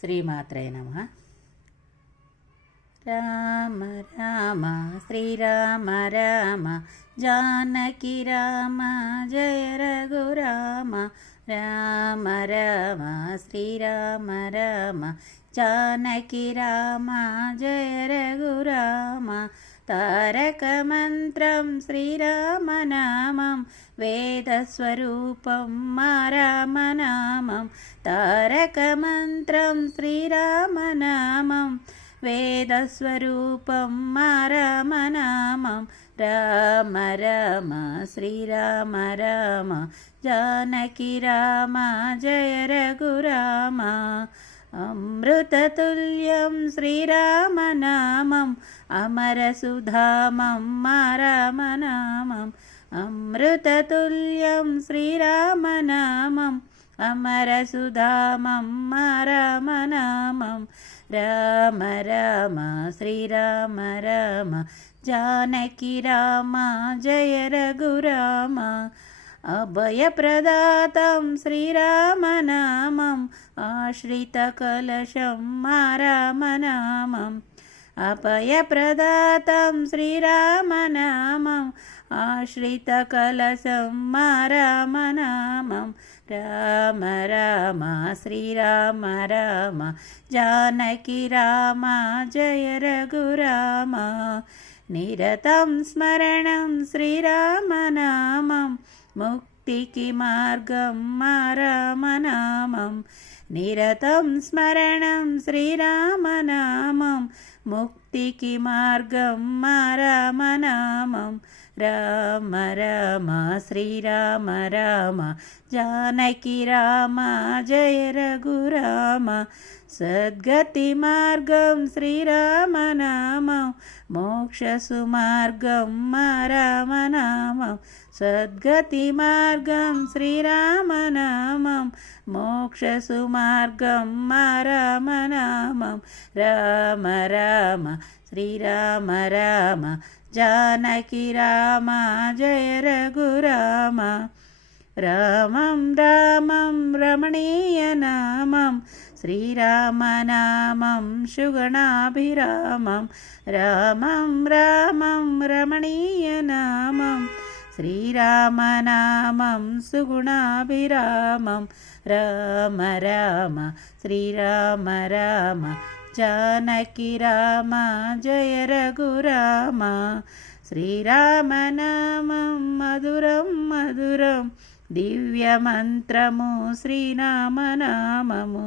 శ్రీమాత్రే నమ. రామ రామ శ్రీరామ రామ జానకి రామ జయ రఘురామ రామ రామ శ్రీరామ రామ జానకి రామ జయ రఘురామ తారకమంత్రం శ్రీరామనామం వేదస్వరూపం మా రామనామం తారకమంత్రం శ్రీరామనామం వేదస్వరూపం మా రామనామం రామ రామ శ్రీరామ రామ జానకి రామ జయ రఘురామ అమృతతుల్యం శ్రీరామనామం అమరసుధామం మా రామనామం అమృతతుల్యం శ్రీరామనామం అమరసుధామం మా రామనామం రామ రామ శ్రీరామ రామ జానకి రామ జయ రఘురామ అభయప్రదాతం శ్రీరామనామం ఆశ్రితకలశం మా రామనామం అభయప్రదాతం శ్రీరామనామం ఆశ్రితకలశం మా రామనామం రామ రామ శ్రీరామ రామ జానకి రామ జయ రఘురామ. నిరతం స్మరణం శ్రీరామనామం ముక్తికి మార్గం మారామనామం నిరతం స్మరణం శ్రీరామనామం ముక్తికి మార్గం మారామనామం రామ రామ శ్రీరామ రామ జానకి రామ జయ రఘురామ సద్గతి మార్గం శ్రీరామనామం మోక్షసుమార్గం మా రామనామం సద్గతి మార్గం శ్రీరామనామం మోక్షసుమార్గం మా రామనామం రామ రామ శ్రీరామ రామ जानकी रामा जय रघुराम। रामं रामं रमणीयनामं श्रीरामनामं सुगणाभिरामं। रामं रामं रमणीयनामं श्रीरामनामं सुगुणाभिरामं। राम राम श्रीराम राम। జానకి రామ జయ రఘురామ శ్రీరామనామం మధురం మధురం దివ్యమంత్రము శ్రీరామనామము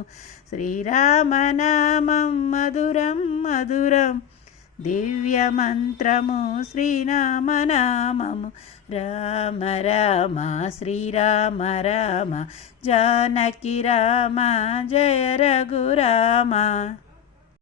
శ్రీరామనామం మధురం మధురం దివ్యమంత్రము శ్రీరామనామము రామ రామ శ్రీరామ రామ జానకి రామ జయ రఘురామ